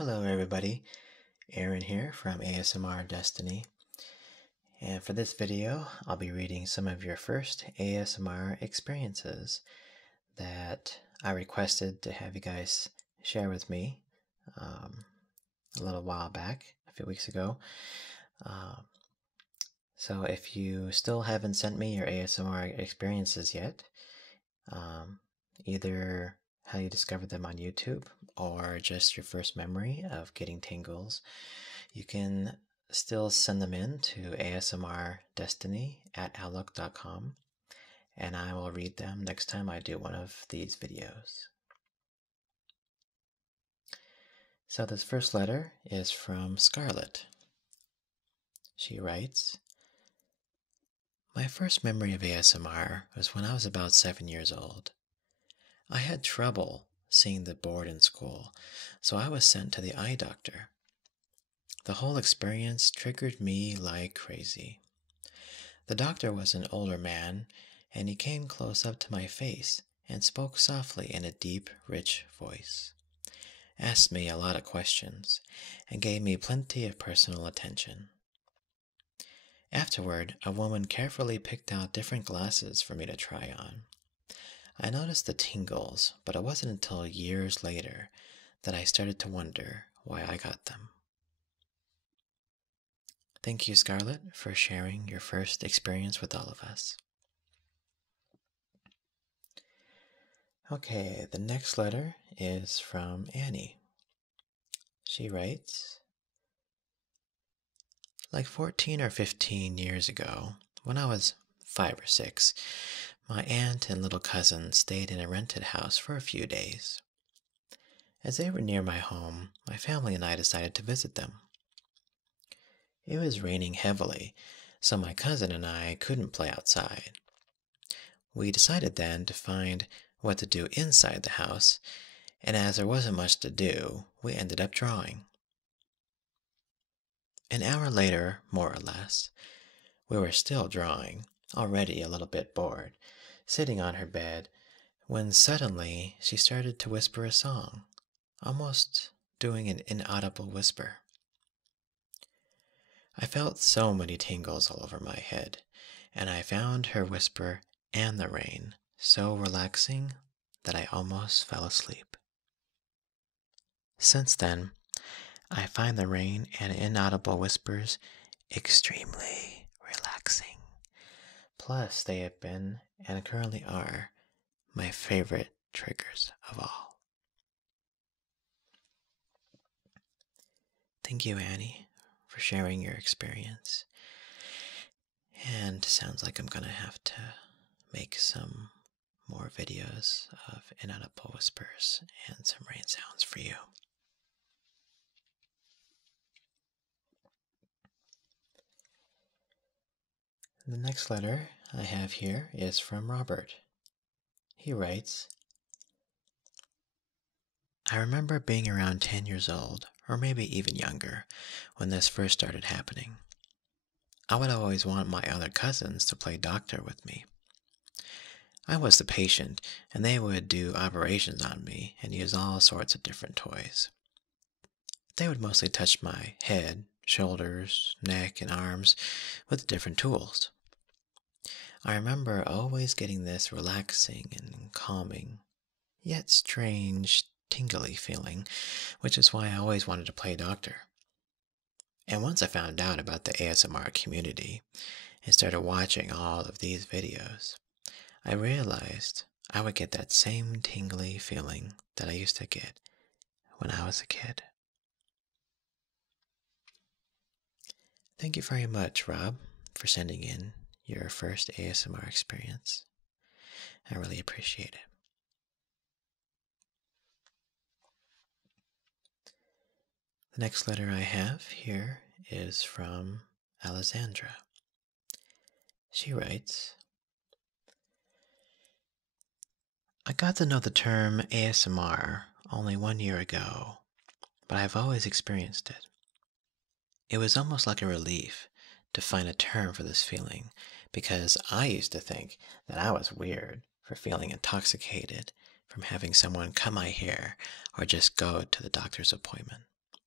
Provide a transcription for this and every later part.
Hello everybody, Aaron here from ASMR Destiny, and for this video I'll be reading some of your first ASMR experiences that I requested to have you guys share with me a little while back, a few weeks ago. So if you still haven't sent me your ASMR experiences yet, either how you discovered them on YouTube or just your first memory of getting tingles, you can still send them in to asmrdestiny@outlook.com, and I will read them next time I do one of these videos. So this first letter is from Scarlett. She writes, "My first memory of ASMR was when I was about 7 years old. I had trouble seeing the board in school, so I was sent to the eye doctor. The whole experience triggered me like crazy. The doctor was an older man, and he came close up to my face and spoke softly in a deep, rich voice, asked me a lot of questions, and gave me plenty of personal attention. Afterward, a woman carefully picked out different glasses for me to try on. I noticed the tingles, but it wasn't until years later that I started to wonder why I got them." Thank you, Scarlett, for sharing your first experience with all of us. Okay, the next letter is from Annie. She writes, "Like 14 or 15 years ago, when I was 5 or 6, my aunt and little cousin stayed in a rented house for a few days. As they were near my home, my family and I decided to visit them. It was raining heavily, so my cousin and I couldn't play outside. We decided then to find what to do inside the house, and as there wasn't much to do, we ended up drawing. An hour later, more or less, we were still drawing, already a little bit bored, sitting on her bed, when suddenly she started to whisper a song, almost doing an inaudible whisper. I felt so many tingles all over my head, and I found her whisper and the rain so relaxing that I almost fell asleep. Since then, I find the rain and inaudible whispers extremely relaxing. Plus, they have been, and currently are, my favorite triggers of all." Thank you, Annie, for sharing your experience. And sounds like I'm gonna have to make some more videos of inaudible whispers and some rain sounds for you. The next letter I have here is from Robert. He writes, "I remember being around 10 years old, or maybe even younger, when this first started happening. I would always want my other cousins to play doctor with me. I was the patient, and they would do operations on me and use all sorts of different toys. They would mostly touch my head, shoulders, neck, and arms with different tools. I remember always getting this relaxing and calming, yet strange, tingly feeling, which is why I always wanted to play doctor. And once I found out about the ASMR community and started watching all of these videos, I realized I would get that same tingly feeling that I used to get when I was a kid." Thank you very much, Rob, for sending in your first ASMR experience. I really appreciate it. The next letter I have here is from Alessandra. She writes, "I got to know the term ASMR only 1 year ago, but I've always experienced it. It was almost like a relief to find a term for this feeling, because I used to think that I was weird for feeling intoxicated from having someone cut my hair or just go to the doctor's appointment.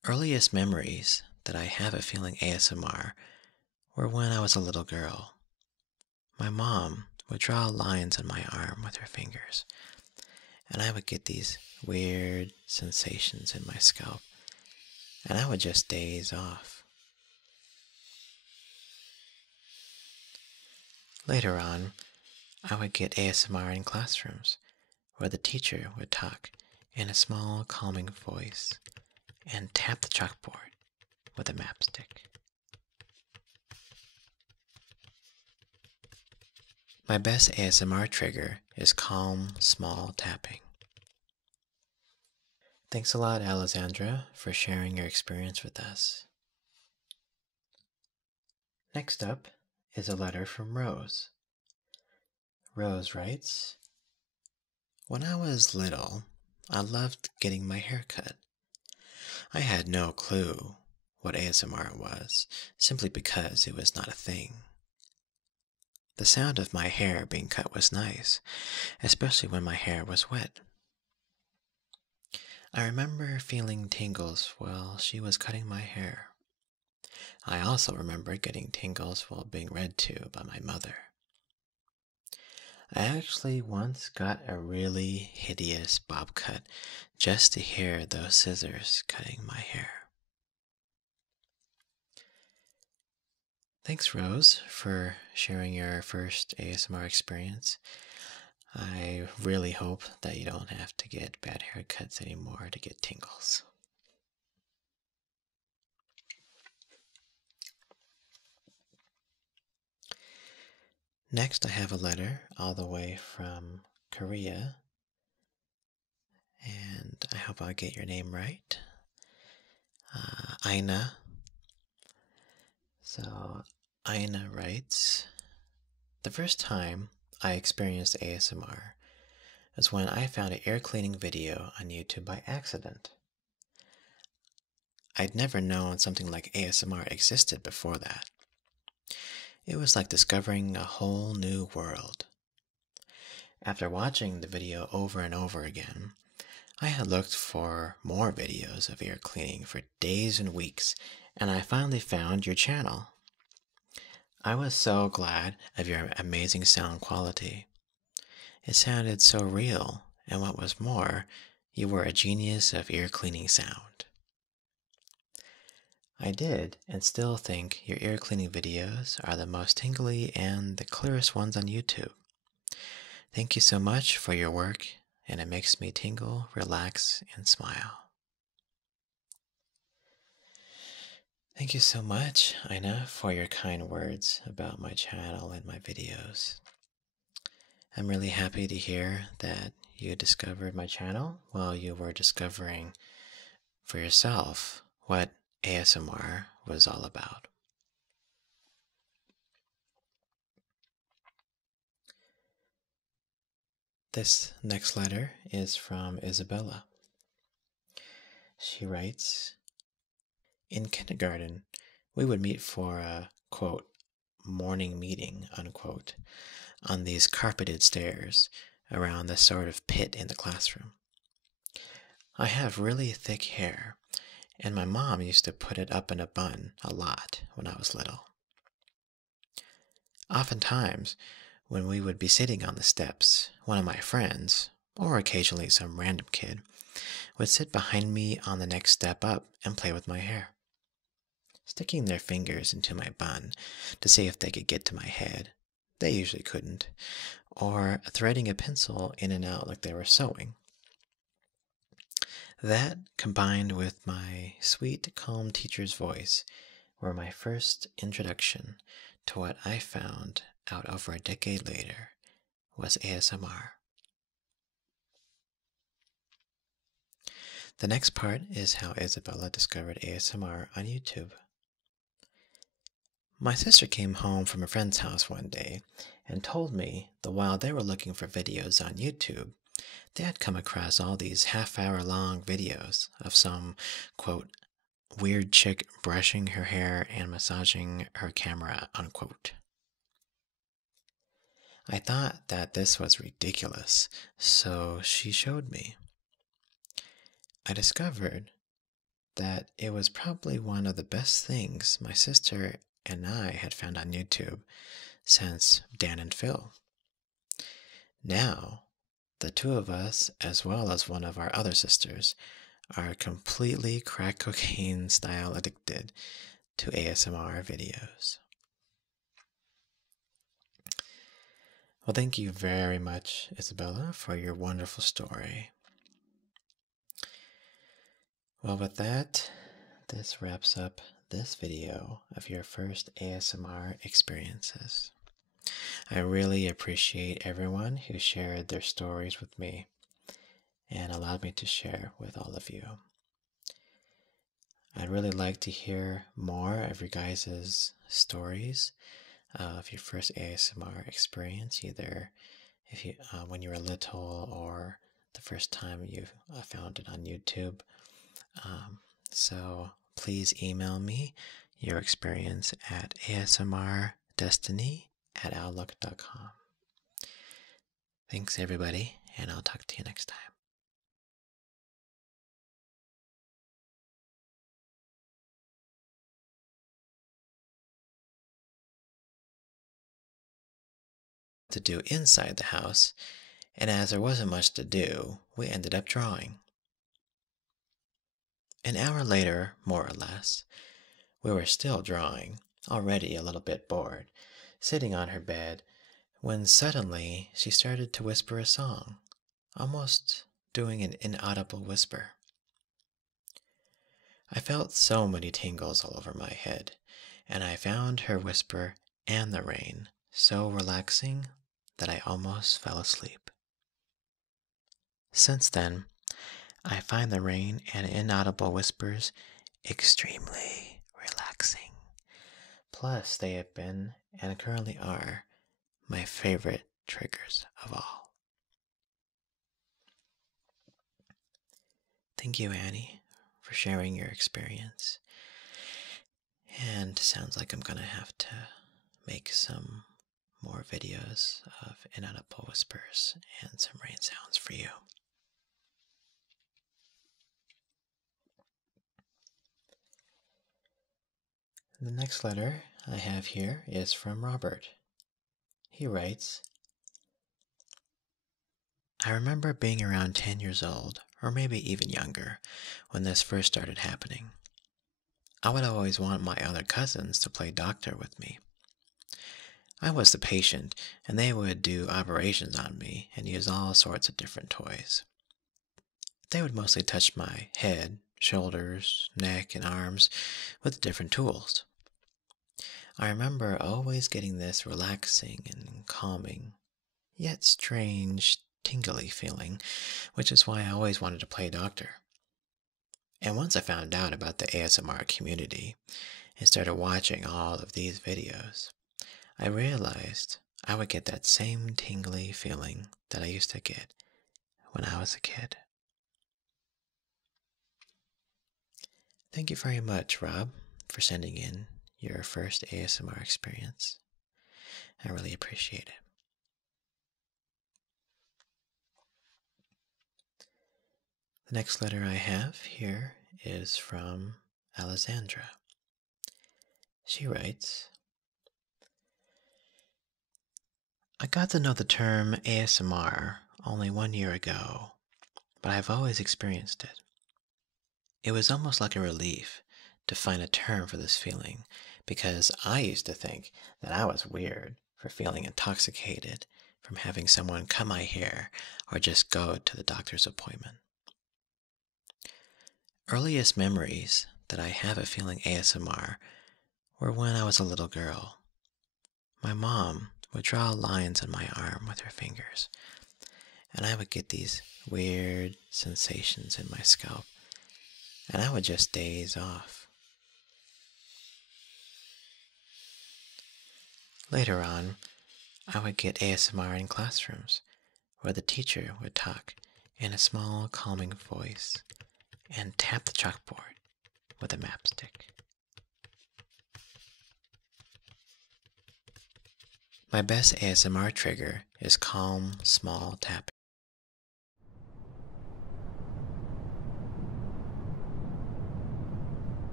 Earliest memories that I have of feeling ASMR were when I was a little girl. My mom would draw lines on my arm with her fingers, and I would get these weird sensations in my scalp, and I would just daze off. Later on, I would get ASMR in classrooms, where the teacher would talk in a small, calming voice and tap the chalkboard with a mapstick. My best ASMR trigger is calm, small tapping. Thanks a lot, Alessandra, for sharing your experience with us. Next up is a letter from Rose. Rose writes, "When I was little, I loved getting my hair cut. I had no clue what ASMR was, simply because it was not a thing. The sound of my hair being cut was nice, especially when my hair was wet. I remember feeling tingles while she was cutting my hair. I also remember getting tingles while being read to by my mother. I actually once got a really hideous bob cut just to hear those scissors cutting my hair." Thanks, Rose, for sharing your first ASMR experience. I really hope that you don't have to get bad haircuts anymore to get tingles. Next, I have a letter all the way from Korea, and I hope I get your name right. Aina. So, Aina writes, "The first time I experienced ASMR was when I found an ear cleaning video on YouTube by accident. I'd never known something like ASMR existed before that. It was like discovering a whole new world. After watching the video over and over again, I had looked for more videos of ear cleaning for days and weeks, and I finally found your channel. I was so glad of your amazing sound quality. It sounded so real, and what was more, you were a genius of ear cleaning sound. I did and still think your ear cleaning videos are the most tingly and the clearest ones on YouTube. Thank you so much for your work, and it makes me tingle, relax, and smile." Thank you so much, Aina, for your kind words about my channel and my videos. I'm really happy to hear that you discovered my channel while you were discovering for yourself what ASMR was all about. This next letter is from Isabella. She writes, "In kindergarten, we would meet for a, quote, morning meeting, unquote, on these carpeted stairs around the sort of pit in the classroom. I have really thick hair, and my mom used to put it up in a bun a lot when I was little. Oftentimes, when we would be sitting on the steps, one of my friends, or occasionally some random kid, would sit behind me on the next step up and play with my hair, sticking their fingers into my bun to see if they could get to my head. They usually couldn't, or threading a pencil in and out like they were sewing. That, combined with my sweet, calm teacher's voice, were my first introduction to what I found out over a decade later was ASMR." The next part is how Isabella discovered ASMR on YouTube. "My sister came home from a friend's house one day and told me that while they were looking for videos on YouTube, they had come across all these half-hour long videos of some, quote, weird chick brushing her hair and massaging her camera, unquote. I thought that this was ridiculous, so she showed me. I discovered that it was probably one of the best things my sister and I had found on YouTube since Dan and Phil. Now, the two of us, as well as one of our other sisters, are completely crack cocaine style addicted to ASMR videos. Well, thank you very much, Isabella, for your wonderful story. Well, with that, this wraps up this video of your first ASMR experiences. I really appreciate everyone who shared their stories with me and allowed me to share with all of you. I'd really like to hear more of your guys' stories of your first ASMR experience, either if you when you were little or the first time you found it on YouTube. So please email me your experience at asmrdestiny@outlook.com. Thanks everybody, and I'll talk to you next time. To do inside the house, and as there wasn't much to do, we ended up drawing. An hour later, more or less, we were still drawing, already a little bit bored, sitting on her bed, when suddenly she started to whisper a song, almost doing an inaudible whisper. I felt so many tingles all over my head, and I found her whisper and the rain so relaxing that I almost fell asleep. Since then, I find the rain and inaudible whispers extremely relaxing. Plus, they have been, and currently are, my favorite triggers of all. Thank you, Annie, for sharing your experience. And sounds like I'm gonna have to make some more videos of inaudible whispers and some rain sounds for you. The next letter I have here is from Robert. He writes, I remember being around 10 years old, or maybe even younger, when this first started happening. I would always want my other cousins to play doctor with me. I was the patient, and they would do operations on me and use all sorts of different toys. They would mostly touch my head, shoulders, neck, and arms with different tools. I remember always getting this relaxing and calming, yet strange, tingly feeling, which is why I always wanted to play doctor. And once I found out about the ASMR community and started watching all of these videos, I realized I would get that same tingly feeling that I used to get when I was a kid. Thank you very much, Rob, for sending in your first ASMR experience. I really appreciate it. The next letter I have here is from Alessandra. She writes, I got to know the term ASMR only 1 year ago, but I've always experienced it. It was almost like a relief to find a term for this feeling, because I used to think that I was weird for feeling intoxicated from having someone cut my hair or just go to the doctor's appointment. Earliest memories that I have of feeling ASMR were when I was a little girl. My mom would draw lines on my arm with her fingers, and I would get these weird sensations in my scalp, and I would just daze off. Later on, I would get ASMR in classrooms, where the teacher would talk in a small, calming voice and tap the chalkboard with a mapstick. My best ASMR trigger is calm, small tapping.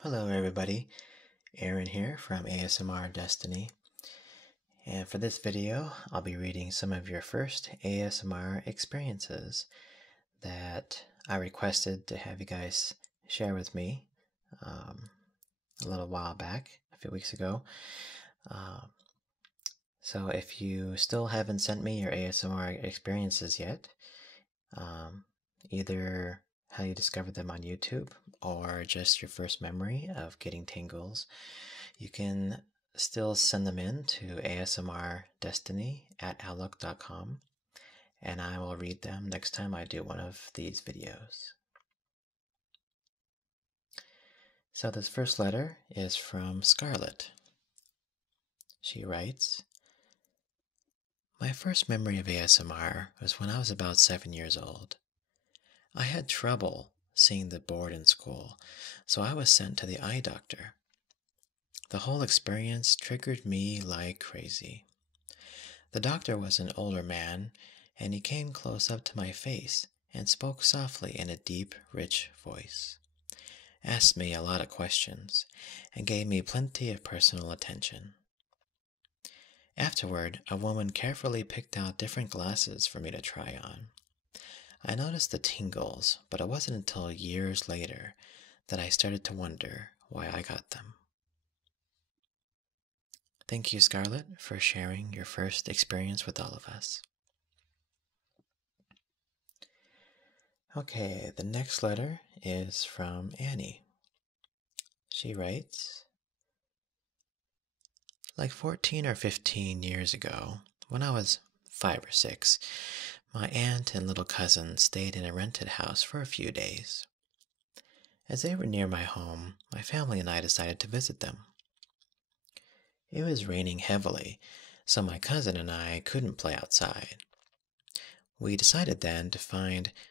Hello everybody, Aaron here from ASMR Destiny, and for this video I'll be reading some of your first ASMR experiences that I requested to have you guys share with me a little while back, a few weeks ago. So if you still haven't sent me your ASMR experiences yet, either how you discovered them on YouTube or just your first memory of getting tingles, you can still send them in to asmrdestiny@outlook.com, and I will read them next time I do one of these videos. So this first letter is from Scarlett. She writes, "My first memory of ASMR was when I was about 7 years old. I had trouble seeing the board in school, so I was sent to the eye doctor. The whole experience triggered me like crazy. The doctor was an older man, and he came close up to my face and spoke softly in a deep, rich voice, asked me a lot of questions, and gave me plenty of personal attention. Afterward, a woman carefully picked out different glasses for me to try on. I noticed the tingles, but it wasn't until years later that I started to wonder why I got them." Thank you, Scarlett, for sharing your first experience with all of us. Okay, the next letter is from Annie. She writes, "Like 14 or 15 years ago, when I was 5 or 6, my aunt and little cousin stayed in a rented house for a few days. As they were near my home, my family and I decided to visit them. It was raining heavily, so my cousin and I couldn't play outside. We decided then to find